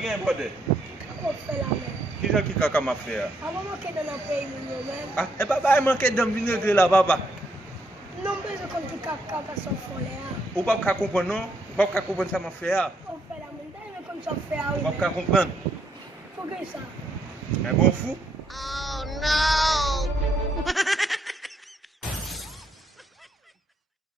Rien, pode. Qui c'est qui caca m'a fait? Ah, et papa, il manque d'un vinaigre là, papa. Non, mais je compte caca parce qu'on fait là. Ou pas comprendre, non? Pas comprendre ça m'a fait. On fait la même chose, mais comme ça fait. Pas comprendre. Pourquoi ça? Un bon fou?